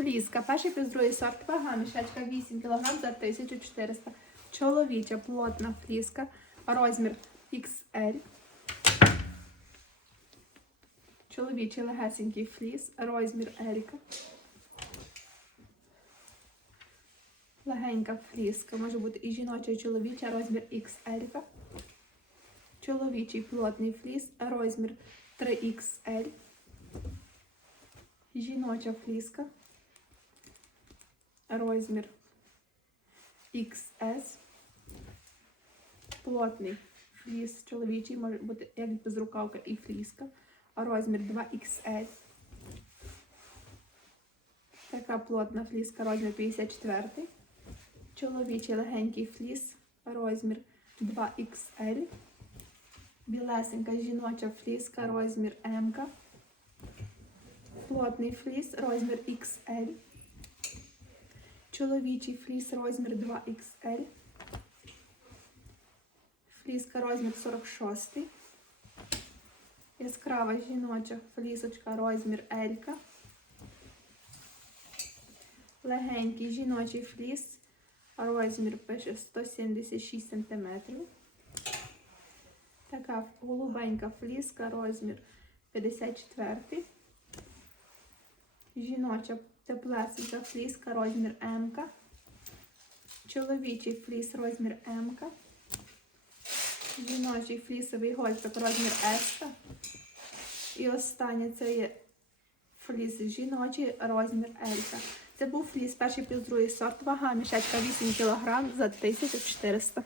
Фліска. Перший плюс другий сорт вага, мішечка 8 кг за 1400. Чоловіча плотна фліска, розмір XL. Чоловічий легесенький фліс, розмір Еріка. Легенька фліска, може бути і жіноча, і чоловіча, розмір XL. Чоловічий плотний фліс, розмір 3XL. Жіноча фліска. Розмір XS. Плотний фліс чоловічий, може бути як безрукавка і фліска. Розмір 2XS. Така плотна фліска, розмір 54. Чоловічий легенький фліс, розмір 2XL. Білесенька жіноча фліска, розмір М. Плотний фліс, розмір XL. Чоловічий фліс, розмір 2XL. Фліска розмір 46. Яскрава жіноча флісочка, розмір L. Легенький жіночий фліс, розмір пише 176 см. Така голубенька фліска, розмір 54. Жіноча теплесенька фліска, розмір М. Чоловічий фліс, розмір М. Жіночий флісовий гольфик, розмір С. І останнє це є фліс жіночий, розмір L. Це був фліс, перший плюс другий сорт, вага мішечка 8 кг за 1400.